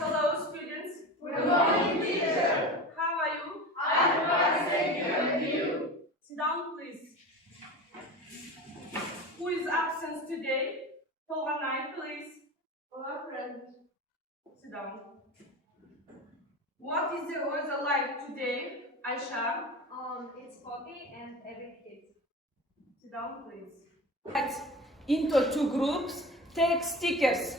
Hello, students. Good morning, teacher. How are you? I'm fine, thank you. And you? Sit down, please. Who is absent today? Tolganay, please. Hello, friend. Sit down. What is the weather like today, Aisha? It's foggy and a bit heat. Sit down, please. Get into two groups. Take stickers.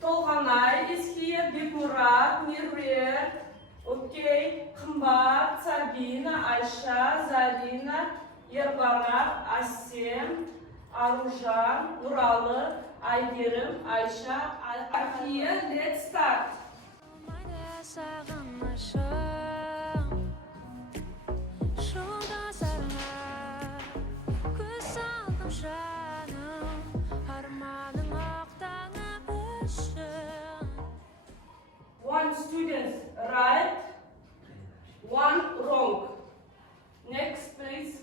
Tolganay is here, Bikurat, Mirrier, okay, Khambat, Sabina, Aisha, Zarina, Yerbarak, Asem, Arushan, Nuralı, Aydirim, Aisha, are here. Let's start. One student right, one wrong. Next, please.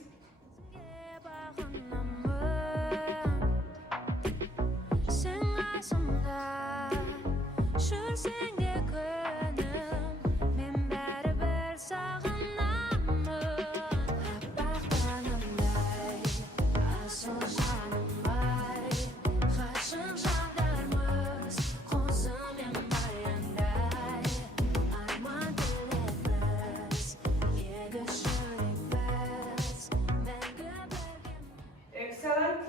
Excellent.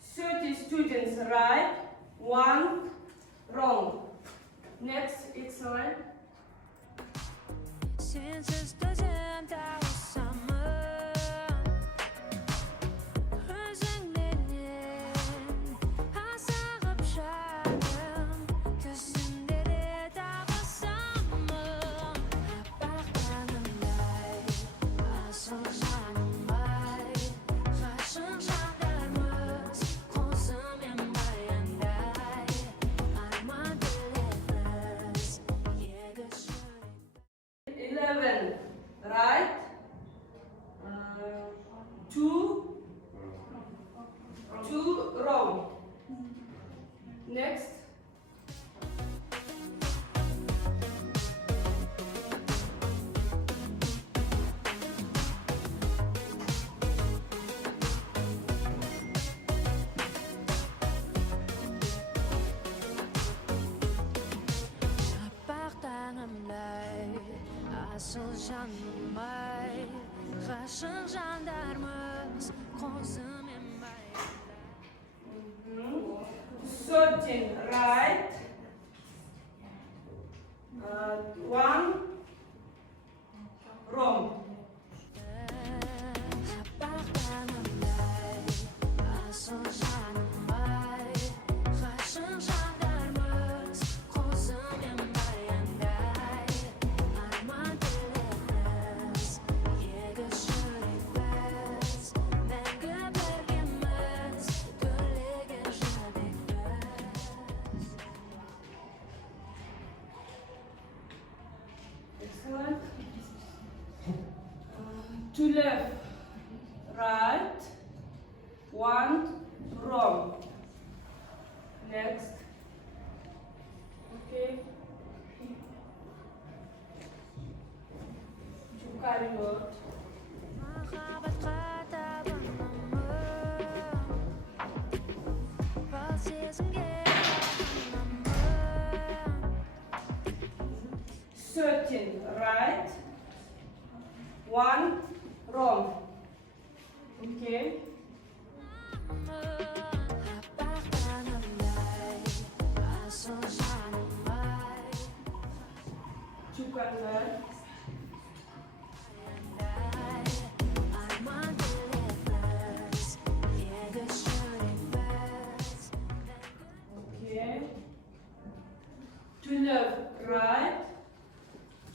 30 students right, one wrong. Next, excellent. Right, two wrong. Next. Certain right, one wrong. Excellent. Two left, right, one wrong. Next. Okay. Chukari. Certain right, one wrong. Okay. can learn. Okay. To left, right.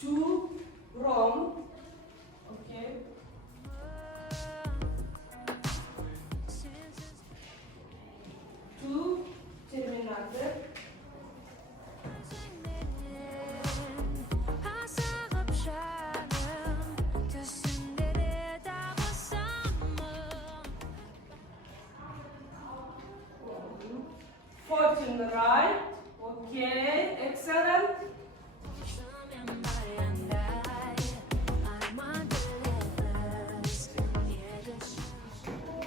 To wrong. Okay. To terminator. Fortune right. Okay, excellent.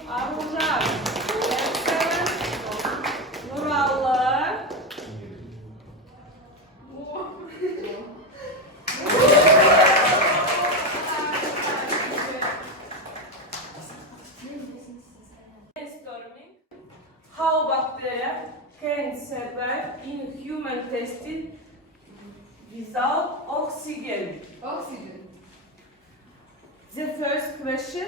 Raушан, excellent. Nurallah. Brainstorming. How bacteria can survive in human testing without oxygen? Oxygen. The first question.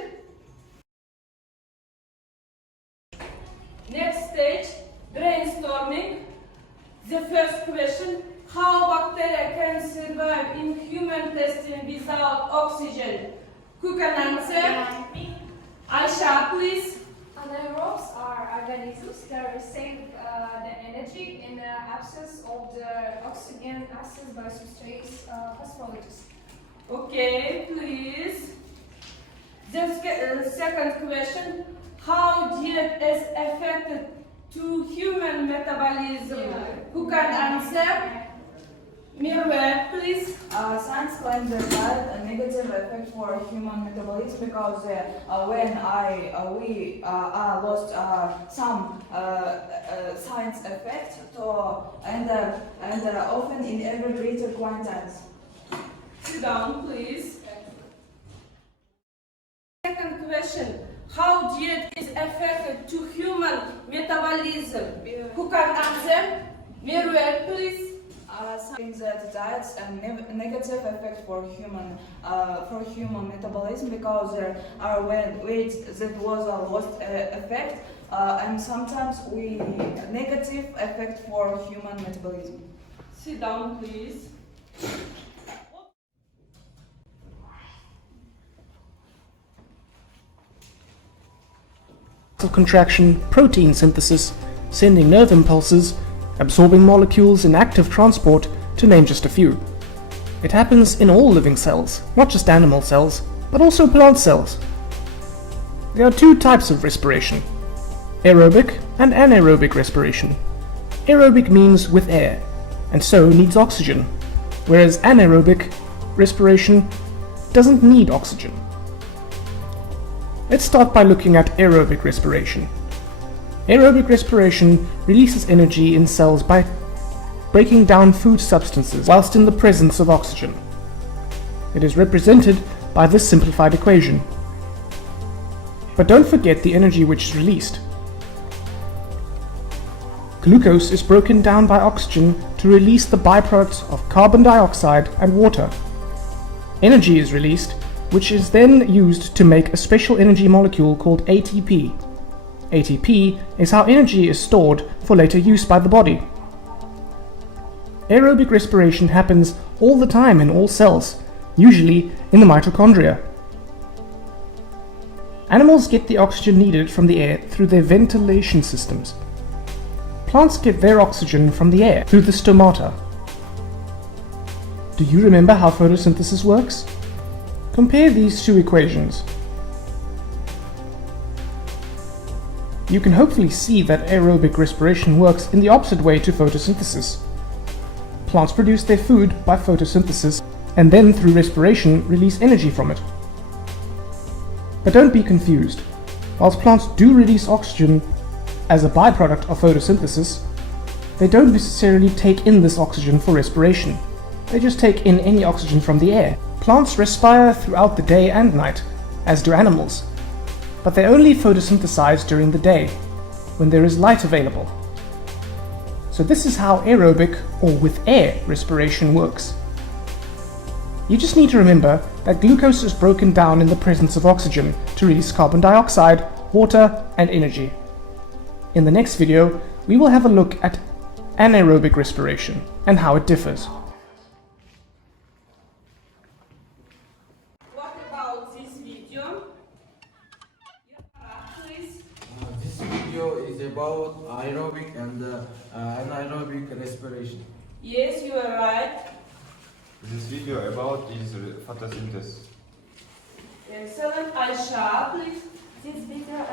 Next stage, brainstorming. The first question, how bacteria can survive in human testing without oxygen? Who can answer? Aisha, please. Anaerobes are organisms that receive the energy in the absence of the oxygen accessed by substrates phospholysis. Okay, please. The second question, how diet is affected to human metabolism? Who can answer? Mirwet, please. Science claims that had a negative effect for human metabolism because when we lost some science effect and often in ever greater quantities. Sit down, please. Second question, how diet is affected to human metabolism? Who can answer? Mirwet, please. Science that diets a negative effect for human metabolism because when weight that was a lost effect and sometimes we negative effect for human metabolism. Sit down, please. Contraction, protein synthesis, sending nerve impulses, absorbing molecules in active transport, to name just a few. It happens in all living cells, not just animal cells, but also plant cells. There are two types of respiration: aerobic and anaerobic respiration. Aerobic means with air, and so needs oxygen, whereas anaerobic respiration doesn't need oxygen. Let's start by looking at aerobic respiration. Aerobic respiration releases energy in cells by breaking down food substances whilst in the presence of oxygen. It is represented by this simplified equation. But don't forget the energy which is released. Glucose is broken down by oxygen to release the byproducts of carbon dioxide and water. Energy is released, which is then used to make a special energy molecule called ATP. ATP is how energy is stored for later use by the body. Aerobic respiration happens all the time in all cells, usually in the mitochondria. Animals get the oxygen needed from the air through their ventilation systems. Plants get their oxygen from the air through the stomata. Do you remember how photosynthesis works? Compare these two equations. You can hopefully see that aerobic respiration works in the opposite way to photosynthesis. Plants produce their food by photosynthesis and then through respiration release energy from it. But don't be confused. Whilst plants do release oxygen as a byproduct of photosynthesis, they don't necessarily take in this oxygen for respiration. They just take in any oxygen from the air. Plants respire throughout the day and night, as do animals, but they only photosynthesize during the day, when there is light available. So this is how aerobic, or with air, respiration works. You just need to remember that glucose is broken down in the presence of oxygen to release carbon dioxide, water, and energy. In the next video, we will have a look at anaerobic respiration and how it differs. What about this video? Please. This video is about aerobic and anaerobic respiration. Yes, you are right. This video about is photosynthesis. Excellent. Aisha, please. This video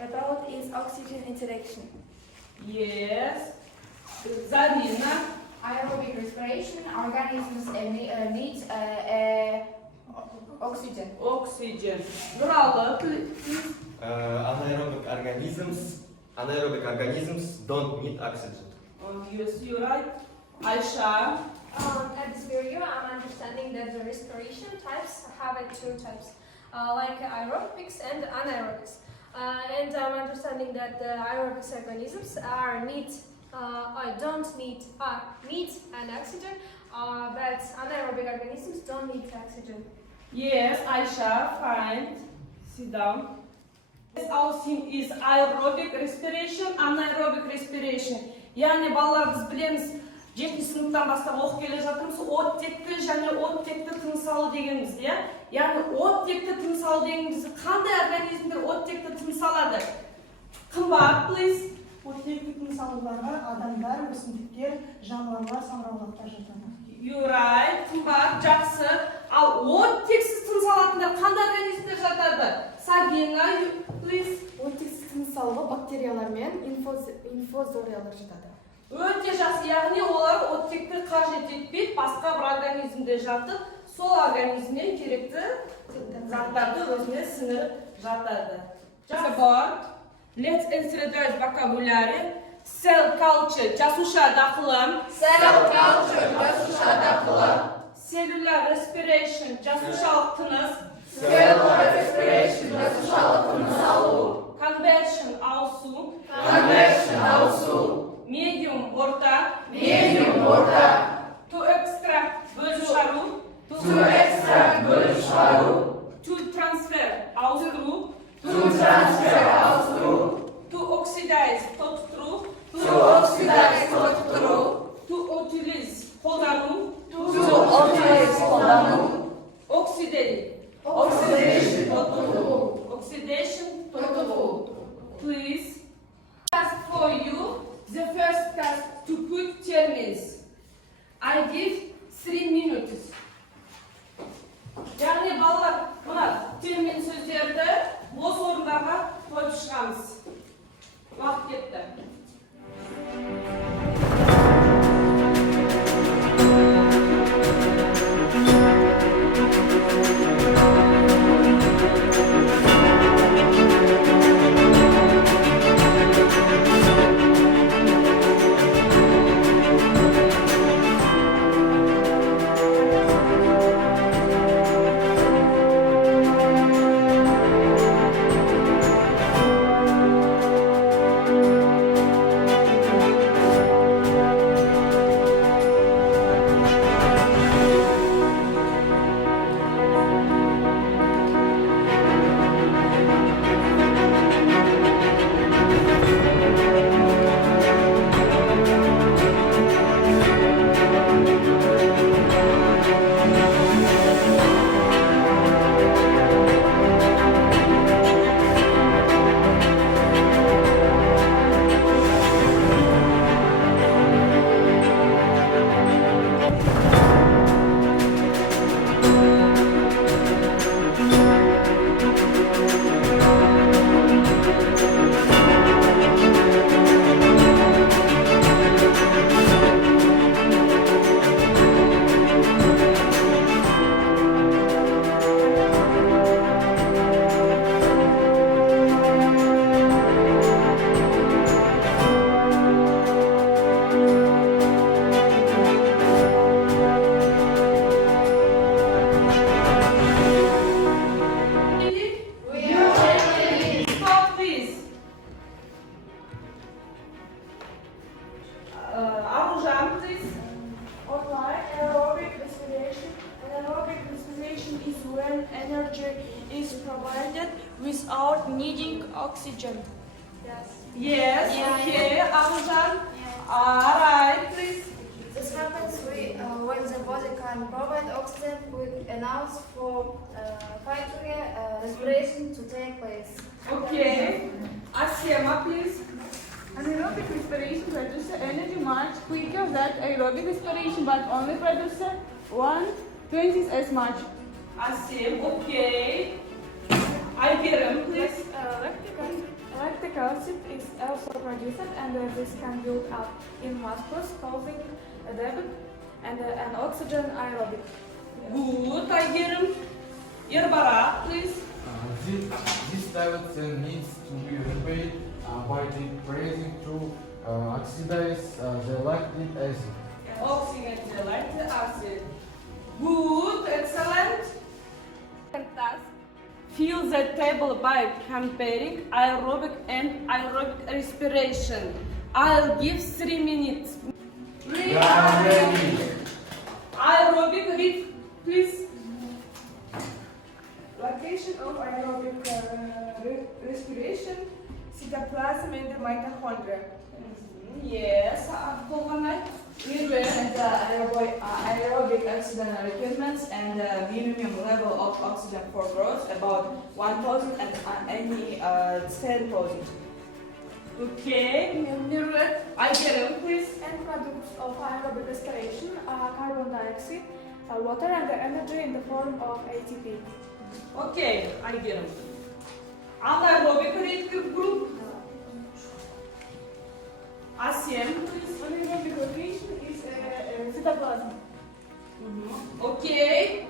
about is oxygen interaction. Yes. Zarina. Aerobic respiration, organisms need oxygen. Oxygen. Nurallah, please. Anaerobic organisms don't need oxygen. Yes, you're right. Aisha. At this video, I'm understanding that the respiration types have two types, like aerobics and anaerobics. And I'm understanding that the aerobic organisms don't need an oxygen, but anaerobic organisms don't need oxygen. Yes, Aisha, fine. Sit down. Our thing is aerobic respiration, anaerobic respiration. Yani балалар біз білеміз, 7 сыныптан бастап оқып келе жатырмыз, оттекті және оттекті тыныс алу дегеніміз, иә? Яғни оттекті тыныс алу дегеніміз қандай организмдер оттекті тыныс алады? Қымбат, please. Оттекті тыныс алуларға адамдар, өсімдіктер, жануарлар, саңырауқұлақтар жатады. You're right, қымбат, жақсы. Ал оттексіз тыныс алатындар қандай организмдер жатады? Сабина, please. Оттексіз тыныс алуға бактериялар мен инфузориялар жатады. Өте жақсы, яғни олар оттекті қажет етпейді, басқа бір организмде жатып, сол организмнен керекті заттарды өзіне сіңіріп жатады. Жақсы. Let's introduce vocabulary. Cell culture, жасуша дақылы. Cell culture, жасуша дақылы. Cellular respiration, жасушалық тыныс. Cellular respiration, жасушалық тыныс алу. Conversion, ауысу. Convection, ауысу. Medium, орта. Medium, орта. To extract, бөліп шығару. To extract, бөліп шығару. To transfer, ауыстыру. To transfer, ауыстыру. To oxidize, тоқтыру. To oxidize, тоқтыру. To utilize, қолдану. To utilize, қолдану. Oxidate, Oxidation, тоқтыру. oxidation, Тоқтыру. please. Task for you, the first task to put terms. I give 3 minutes. Яғни балалар, мына термин сөздерді бос орындарға қойып шығамыз. Уақыт кетті. Online aerobic respiration and aerobic respiration is when energy is provided without needing oxygen. Yes. Yes, Yeah, okay, Raушан. Alright, please. This happens when the body can provide oxygen with enough for respiration to take place. Okay. Asiema, please. Anaerobic respiration produces energy much quicker than aerobic respiration, but only produces 1/20 as much. Asim, okay. Aygerim, please. Lactic acid is also produced, and this can build up in muscles, causing a debit and an oxygen aerobic. Good, Aygerim. Yerbara, please. This level cell needs to be repaid by decreasing through oxidize the lactic acid. Oxygen lactic acid. Good, excellent. Task. Fill the table by comparing aerobic and aerobic respiration. I'll give 3 minutes. We are ready. Aerobic, read, please. Location of aerobic respiration, cytoplasm in the mitochondria. Yes, Kolganay. And aerobic oxygen requirements and minimum level of oxygen for growth about 1,000 and any 10,000. Okay, Aygerim, please. End products of aerobic respiration are carbon dioxide, water, and the energy in the form of ATP. Okay, Aygerim. Anaerobic read group. Asiem, please. Anaerobic location is cytoplasm. Okay.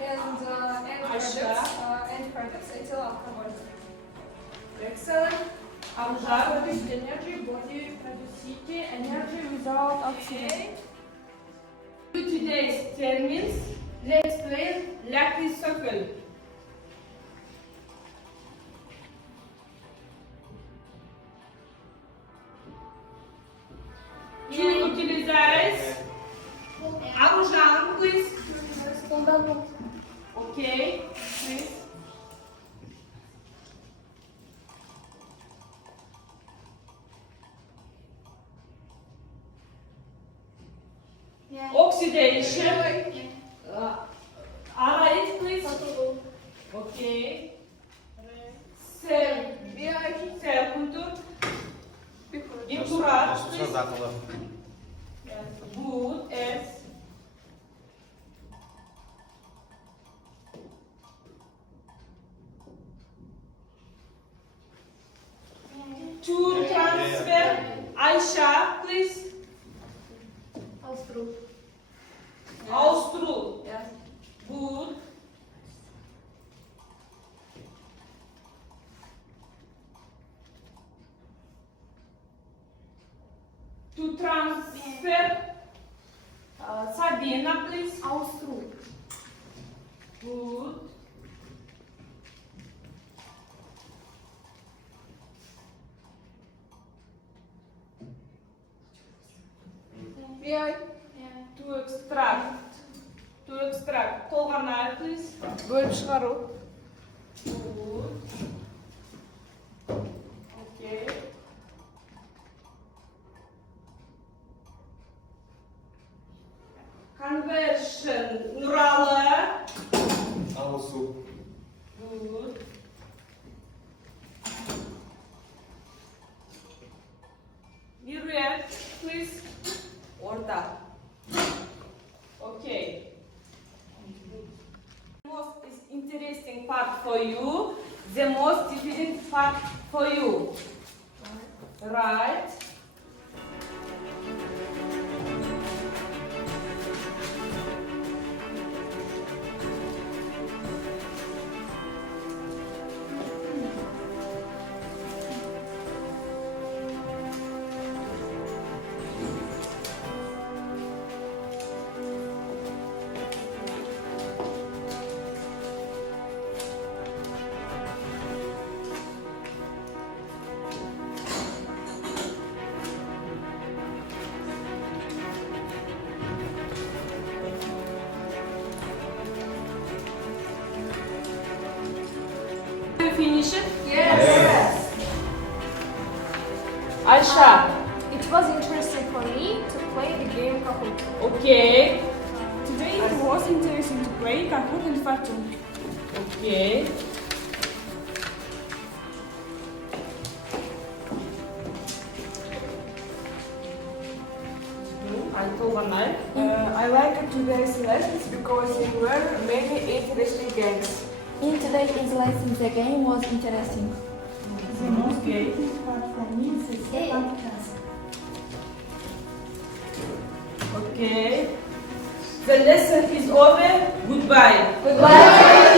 And end products, ethyl alcohol. Excellent. Amjar. Produce energy, body produce heat, energy without oxygen. Today's terms, let's play lactic circle. Que utilizares Raушан, please. Okay, please. Oxidation. Alright, please. Okay. Cell culture. Bikurat, please. Good as to transfer Aisha, please. Austru. Yes. Good. To transfer Sabina, please. Austru. Good. To extract. Tolganay, please. Бөліп шығару. Good. Okay. Conversion. Nurala. Also. Good. Miriam, please. Orta. Okay. The most interesting part for you, the most difficult part for you. Right. Aisha. It was interesting for me to play the game Kahoot. Okay. Today it was interesting to play Kahoot and Fatum. Okay. I liked today's lessons because there were many interesting games. In today's lesson, the game was interesting. The most important part for me is the second class. Okay. The lesson is over. Goodbye. Goodbye.